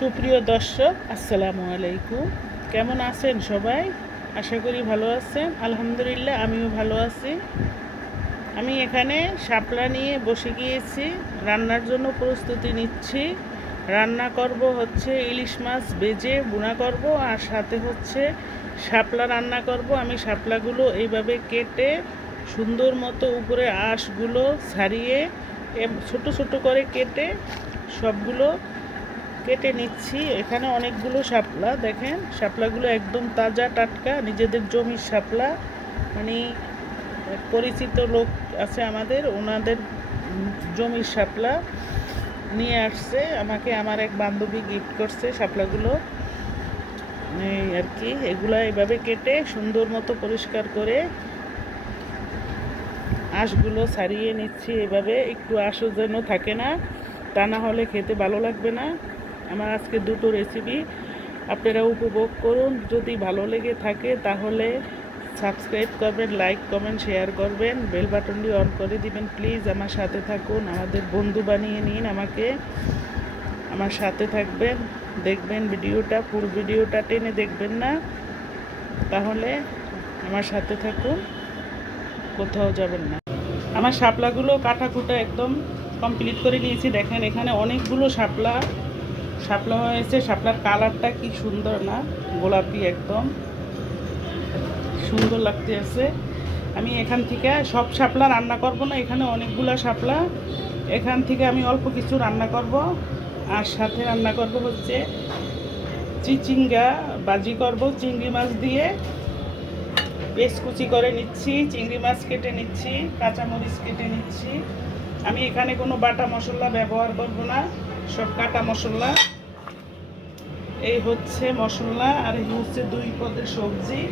সুপ্রিয় দর্শক, আসসালামু আলাইকুম। কেমন আছেন সবাই? আশা করি ভালো আছেন। আলহামদুলিল্লাহ, আমিও ভালো আছি। আমি এখানে শাপলা নিয়ে বসে গিয়েছি, রান্নার জন্য প্রস্তুতি নিচ্ছি। রান্না করব হচ্ছে ইলিশ মাছ ভেজে ভুনা করব, আর সাথে হচ্ছে শাপলা রান্না করব। আমি শাপলাগুলো এইভাবে কেটে সুন্দর মতো উপরে আঁশগুলো ছাড়িয়ে ছোট ছোট করে কেটে সবগুলো কেটে নিচ্ছি। এখানে অনেকগুলো শাপলা, দেখেন শাপলাগুলো একদম তাজা টাটকা, নিজেদের জমির শাপলা। মানে পরিচিত লোক আছে আমাদের, ওনাদের জমির শাপলা নিয়ে আসছে আমাকে, আমার এক বান্ধবী গিফট করছে শাপলাগুলো। এই আর কি, এগুলা এভাবে কেটে সুন্দর মতো পরিষ্কার করে আঁশগুলো ছাড়িয়ে নিচ্ছি। এভাবে একটু আঁশও যেন থাকে না, তা না হলে খেতে ভালো লাগবে না। আমার আজকে দুটো রেসিপি আপনারা উপভোগ করুন। যদি ভালো লেগে থাকে তাহলে সাবস্ক্রাইব করবেন, লাইক কমেন্ট শেয়ার করবেন, বেল বাটনটি অন করে দিবেন। প্লিজ আমার সাথে থাকুন, আমাদের বন্ধু বানিয়ে নিন আমাকে, আমার সাথে থাকবেন, দেখবেন ভিডিওটা, ফুল ভিডিওটা টেনে দেখবেন না, তাহলে আমার সাথে থাকুন, কোথাও যাবেন না। আমার শাপলাগুলো কাটাকুটা একদম কমপ্লিট করে নিয়েছি। দেখেন এখানে অনেকগুলো শাপলা হয়েছে। শাপলার কালারটা কি সুন্দর না, গোলাপি, একদম সুন্দর লাগতে আছে। আমি এখান থেকে সব শাপলা রান্না করব না, এখানে অনেকগুলো শাপলা, এখান থেকে আমি অল্প কিছু রান্না করব। আর সাথে রান্না করব হচ্ছে চিচিঙ্গা ভাজি করব, চিংড়ি মাছ দিয়ে পেস্ট কুচি করে নিচ্ছি, চিংড়ি মাছ কেটে নিচ্ছি, কাঁচামরিচ কেটে নিচ্ছি। আমি এখানে কোনো বাটা মশলা ব্যবহার করব না, সব কাটা মশলা। এই হচ্ছে মশলা, আর এই হচ্ছে 2 পদের সবজি।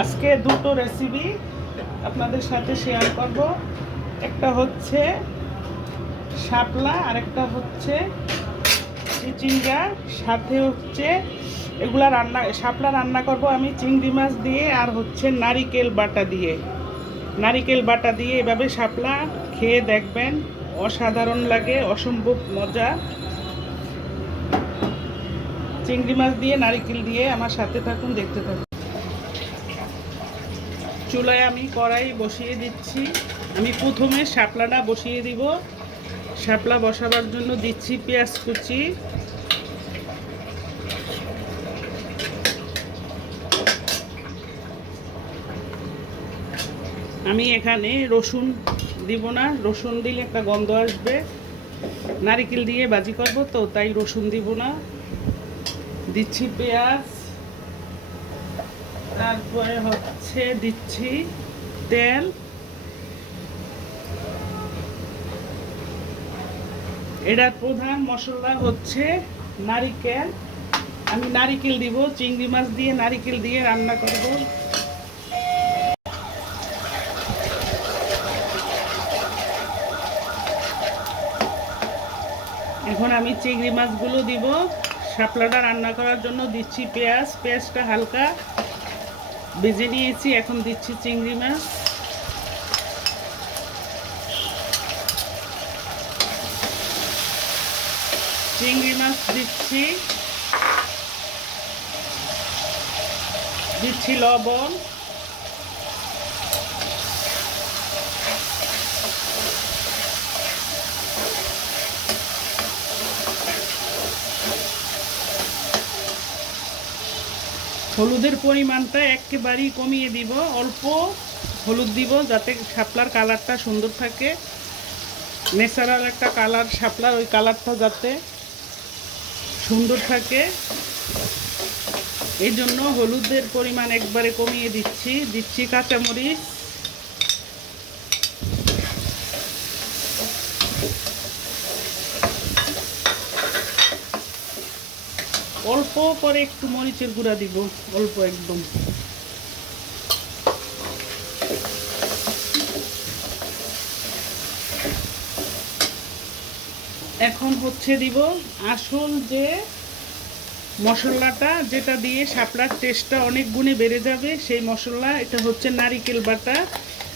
আজকে দুটো রেসিপি আপনাদের সাথে শেয়ার করব। একটা হচ্ছে শাপলা আর একটা হচ্ছে চিচিঙ্গা। সাথে হচ্ছে এগুলা রান্না, শাপলা রান্না করব আমি চিংড়ি মাছ দিয়ে আর হচ্ছে নারিকেল বাটা দিয়ে। নারিকেল বাটা দিয়ে এভাবে শাপলা খেয়ে দেখবেন, অসাধারণ লাগে, অসম্ভব মজা। চিংড়ি মাছ দিয়ে নারিকেল দিয়ে আমার সাথে থাকুন, দেখতে থাকুন। চুলায় আমি কড়াই বসিয়ে দিচ্ছি। আমি প্রথমে শাপলাটা বসিয়ে দিব। শাপলা বসাবার জন্য দিচ্ছি পেঁয়াজ কুচি, আমি এখানে রসুন দিব না, রসুন দিলে একটা গন্ধ আসবে। নারিকেল দিয়ে ভাজি করব তো, তাই রসুন দিব না। দিচ্ছি পেঁয়াজ, তারপরে হচ্ছে দিচ্ছি তেল। এটার প্রধান মশলা হচ্ছে নারিকেল। আমি নারিকেল দিব, চিংড়ি মাছ দিয়ে নারিকেল দিয়ে রান্না করব। এখন আমি চিংড়ি মাছগুলো দিব। শাপলাটা রান্না করার জন্য দিচ্ছি পেঁয়াজ, পেঁয়াজটা হালকা ভেজে নিয়েছি। এখন দিচ্ছি চিংড়ি মাছ, চিংড়ি মাছ দিচ্ছি, দিচ্ছি লবণ, হলুদের পরিমাণটা একেবারেই কমিয়ে দিব, অল্প হলুদ দিব যাতে শাপলার কালারটা সুন্দর থাকে। ন্যাচারাল একটা কালার শাপলার, ওই কালারটা যাতে সুন্দর থাকে, এই জন্য হলুদের পরিমাণ একবারে কমিয়ে দিচ্ছি। দিচ্ছি কাঁচামরিচ, অল্প করে একটু মরিচের গুঁড়া দিব, অল্প একদম। এখন হচ্ছে দিব আসল যে মশলাটা, যেটা দিয়ে শাপলার টেস্টটা অনেক গুণে বেড়ে যাবে, সেই মশলা। এটা হচ্ছে নারিকেল বাটা।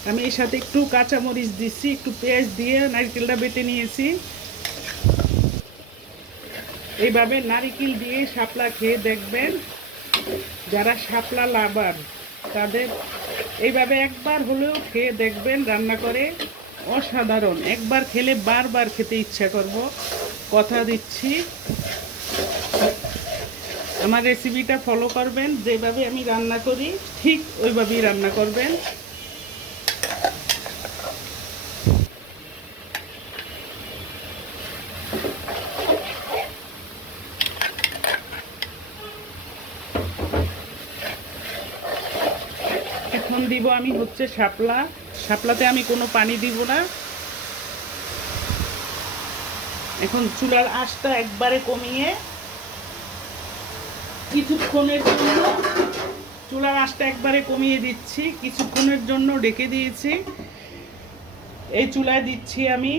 আমি এর সাথে একটু কাঁচামরিচ দিচ্ছি, একটু পেঁয়াজ দিয়ে নারিকেলটা বেটে নিয়েছি। এইভাবে নারিকেল দিয়ে শাপলা খেয়ে দেখবেন। যারা শাপলা লাভার তাদের এইভাবে একবার হলেও খেয়ে দেখবেন রান্না করে, অসাধারণ। একবার খেলে বারবার খেতে ইচ্ছা করব, কথা দিচ্ছি। আমার রেসিপিটা ফলো করবেন, যেভাবে আমি রান্না করি ঠিক ওইভাবেই রান্না করবেন। এখন দিব আমি হচ্ছে শাপলা। শাপলাতে আমি কোনো পানি দিব না। এখন চুলার আঁচটা একবারে কমিয়ে কিছুক্ষণের জন্য চুলার আঁচটা একবারে কমিয়ে দিচ্ছি, কিছুক্ষণের জন্য ঢেকে দিয়েছি। এই চুলায় দিচ্ছি আমি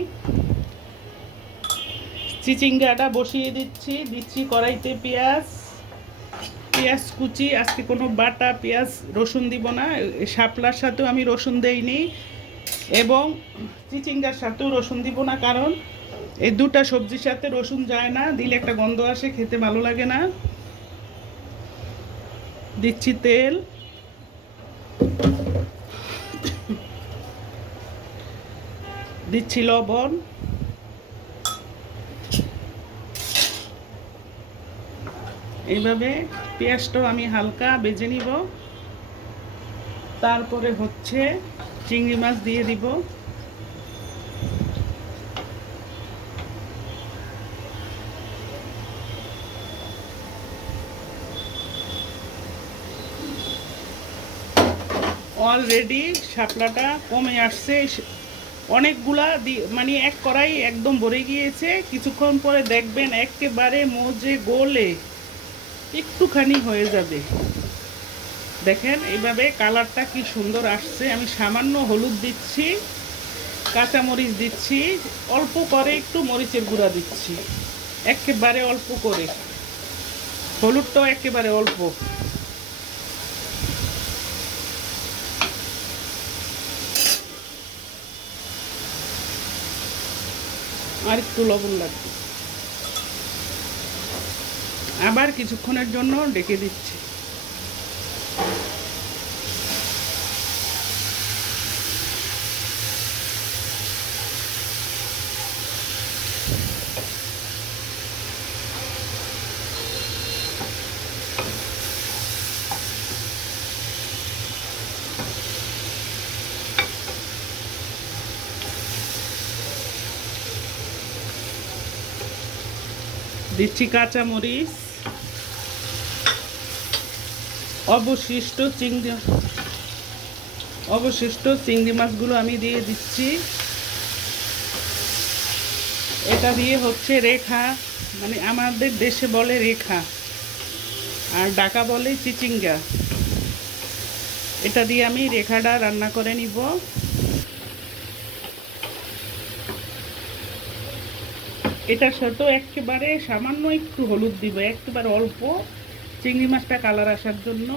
চিচিঙ্গাটা বসিয়ে দিচ্ছি কড়াইতে পেঁয়াজ কুচি। আজকে কোনো বাটা পেঁয়াজ রসুন দিব না, শাপলার সাথেও আমি রসুন দেইনি এবং চিচিঙ্গার সাথেও রসুন দিব না, কারণ এই দুটা সবজির সাথে রসুন যায় না, দিলে একটা গন্ধ আসে, খেতে ভালো লাগে না। দিচ্ছি তেল, দিচ্ছি লবণ, এইভাবে পেঁয়াজটাও আমি হালকা ভেজে নিব। তারপরে হচ্ছে চিংড়ি মাছ দিয়ে দিব। অলরেডি শাপলাটা কমে আসছে, অনেকগুলা মানে এক কড়াই একদম ভরে গিয়েছে। কিছুক্ষণ পরে দেখবেন একেবারে মজে গলে একটুখানি হয়ে যাবে। দেখেন এইভাবে কালারটা কি সুন্দর আসছে। আমি সামান্য হলুদ দিচ্ছি, কাঁচামরিচ দিচ্ছি, অল্প করে একটু মরিচের গুঁড়া দিচ্ছি, একেবারে অল্প করে, হলুদটাও একেবারে অল্প। আর একটু লবণ লাগবে। আবার কিছুক্ষণের জন্য ঢেকে দিচ্ছি। দিচ্ছি কাঁচামরিচ, অবশিষ্ট চিংড়ি মাছগুলো আমি দিয়ে দিচ্ছি। এটা দিয়ে হচ্ছে রেখা, মানে আমাদের দেশে বলে রেখা আর ঢাকা বলে চিচিঙ্গা। এটা দিয়ে আমি রেখাটা রান্না করে নিব। এটার সাথেও একেবারে সামান্য একটু হলুদ দিব, একেবারে অল্প, চিংড়ি মাছটা কালার আসার জন্য।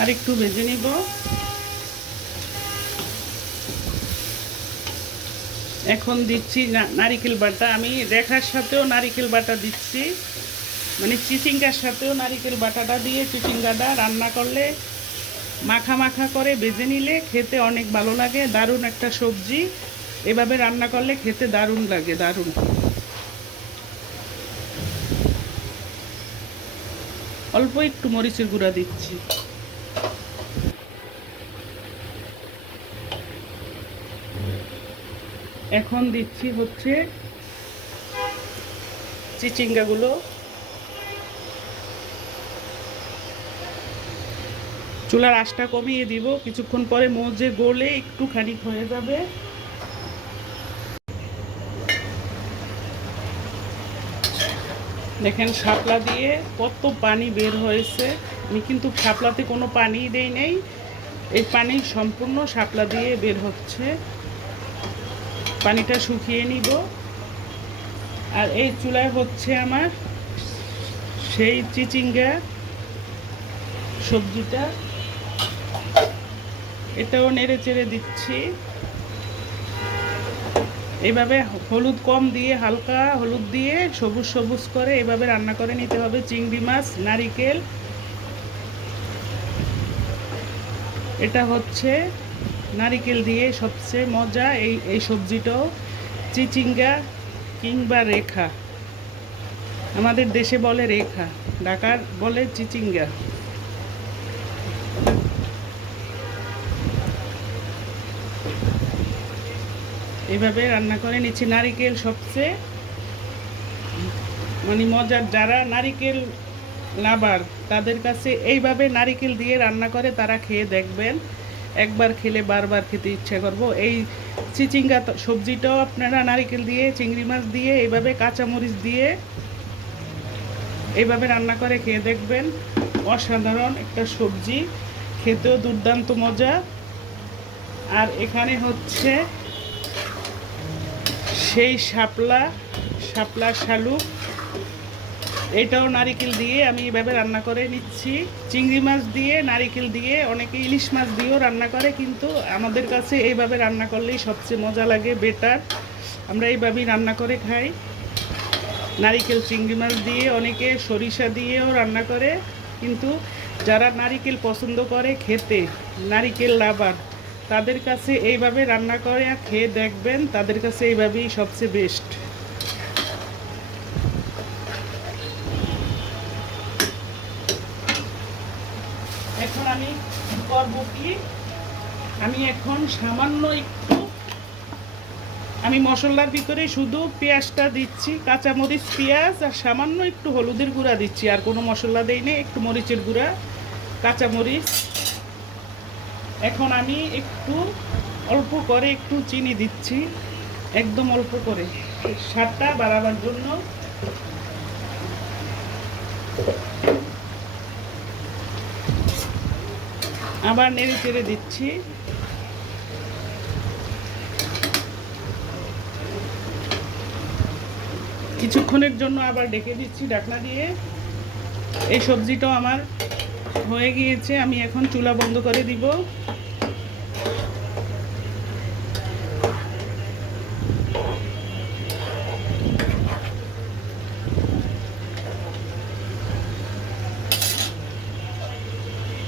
আর একটু ভেজে নিব। এখন দিচ্ছি নারিকেল বাটা। আমি রেখার সাথেও নারিকেল বাটা দিচ্ছি, মানে চিচিঙ্গার সাথেও নারিকেল বাটাটা দিয়ে চিচিঙ্গাটা রান্না করলে মাখা মাখা করে ভেজে নিলে খেতে অনেক ভালো লাগে। দারুণ একটা সবজি, এভাবে রান্না করলে খেতে দারুণ লাগে, দারুণ। অল্প একটু মরিচের গুঁড়া দিচ্ছি। এখন দিচ্ছি হচ্ছে চিচিঙ্গাগুলো। চুলার আঁচটা কমিয়ে দিব, কিছুক্ষণ পরে মজে গলে একটুখানি হয়ে যাবে। দেখেন শাপলা দিয়ে কত পানি বের হয়েছে। আমি কিন্তু শাপলাতে কোনো পানি দেই নেই, এই পানি সম্পূর্ণ শাপলা দিয়ে বের হচ্ছে। পানিটা শুকিয়ে নিব। আর এই চুলায় হচ্ছে আমার সেই চিচিঙ্গা সবজিটা, এটাও নেড়ে চেড়ে দিচ্ছি। এইভাবে হলুদ কম দিয়ে, হালকা হলুদ দিয়ে সবুজ সবুজ করে এভাবে রান্না করে নিতে হবে। চিংড়ি মাছ, নারিকেল, এটা হচ্ছে নারিকেল দিয়ে সবচেয়ে মজা। এই সবজিটাও চিচিঙ্গা কিংবা রেখা, আমাদের দেশে বলে রেখা, ঢাকার বলে চিচিঙ্গা। এইভাবে রান্না করে নিচ্ছি। নারিকেল সবচেয়ে মজার, যারা নারিকেল লাভার তাদের কাছে এইভাবে নারিকেল দিয়ে রান্না করে তারা খেয়ে দেখবেন, একবার খেলে বারবার খেতে ইচ্ছা করবো। এই চিচিঙ্গা সবজিটাও আপনারা নারিকেল দিয়ে, চিংড়ি মাছ দিয়ে, এইভাবে কাঁচামরিচ দিয়ে এইভাবে রান্না করে খেয়ে দেখবেন। অসাধারণ একটা সবজি, খেতেও দুর্দান্ত মজা। আর এখানে হচ্ছে সেই শাপলা শালুক, এটাও নারিকেল দিয়ে আমি এভাবে রান্না করে নিচ্ছি। চিংড়ি মাছ দিয়ে, নারিকেল দিয়ে, অনেকে ইলিশ মাছ দিয়েও রান্না করে, কিন্তু আমাদের কাছে এইভাবে রান্না করলেই সবচেয়ে মজা লাগে, বেটার। আমরা এইভাবেই রান্না করে খাই। নারিকেল চিংড়ি মাছ দিয়ে, অনেকে সরিষা দিয়েও রান্না করে, কিন্তু যারা নারিকেল পছন্দ করে খেতে, নারিকেল লাভার, তাদের কাছে এইভাবে রান্না করে আর খেয়ে দেখবেন, তাদের কাছে এইভাবেই সবচেয়ে বেস্ট। এখন আমি করবো কি, আমি এখন সামান্য একটু, আমি মশলার ভিতরে শুধু পেঁয়াজটা দিচ্ছি, কাঁচামরিচ, পেঁয়াজ আর সামান্য একটু হলুদের গুঁড়া দিচ্ছি, আর কোনো মশলা দেই না। একটু মরিচের গুঁড়া, কাঁচামরিচ। এখন আমি একটু অল্প করে একটু চিনি দিচ্ছি, একদম অল্প করে, স্বাদটা বাড়াবার জন্য। আবার নেড়ে চেড়ে দিচ্ছি। কিছুক্ষণের জন্য আবার ঢেকে দিচ্ছি ঢাকনা দিয়ে। এই সবজিটাও আমার হয়ে গিয়েছে, আমি এখন চুলা বন্ধ করে দিব।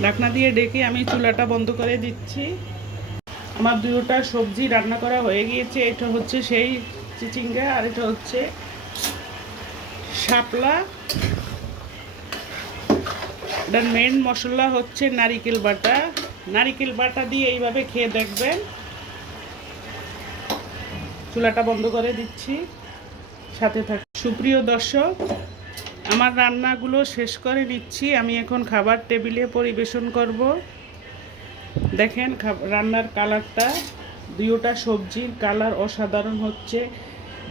ঢাকনা দিয়ে ঢেকে আমি চুলাটা বন্ধ করে দিচ্ছি। আমার দুটোটা সবজি রান্না করা হয়ে গিয়েছে। এটা হচ্ছে সেই চিচিঙ্গা আর এটা হচ্ছে শাপলা। এটার মেন মশলা হচ্ছে নারিকেল বাটা। নারিকেল বাটা দিয়ে এইভাবে খেয়ে দেখবেন। চুলাটা বন্ধ করে দিচ্ছি, সাথে থাক। সুপ্রিয় দর্শক, আমার রান্নাগুলো শেষ করে নিচ্ছি। আমি এখন খাবার টেবিলে পরিবেশন করব। দেখেন রান্নার কালারটা, দুইটা সবজির কালার অসাধারণ হচ্ছে।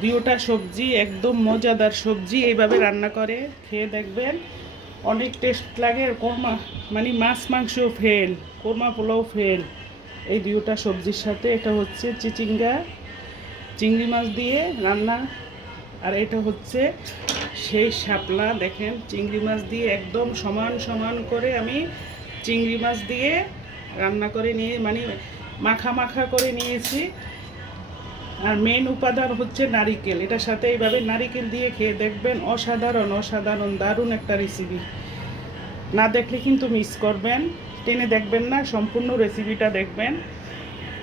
দুইটা সবজি একদম মজাদার সবজি, এইভাবে রান্না করে খেয়ে দেখবেন, অনেক টেস্ট লাগে। কোরমা মাছ মাংস ফেল, কোরমা পোলাও ফেল এই দুইটা সবজির সাথে। এটা হচ্ছে চিচিঙ্গা চিংড়ি মাছ দিয়ে রান্না, আর এটা হচ্ছে সেই শাপলা। দেখেন চিংড়ি মাছ দিয়ে একদম সমান সমান করে আমি চিংড়ি মাছ দিয়ে রান্না করে নিয়ে মাখা মাখা করে নিয়েছি। আর মেন উপাদান হচ্ছে নারিকেল। এটার সাথে এইভাবে নারিকেল দিয়ে খেয়ে দেখবেন, অসাধারণ অসাধারণ দারুণ একটা রেসিপি। না দেখলে কিন্তু মিস করবেন, টেনে দেখবেন না, সম্পূর্ণ রেসিপিটা দেখবেন।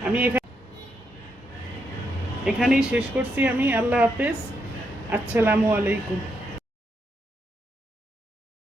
আমি এখানেই শেষ করছি আমি। আল্লাহ হাফেজ, আসসালামু আলাইকুম।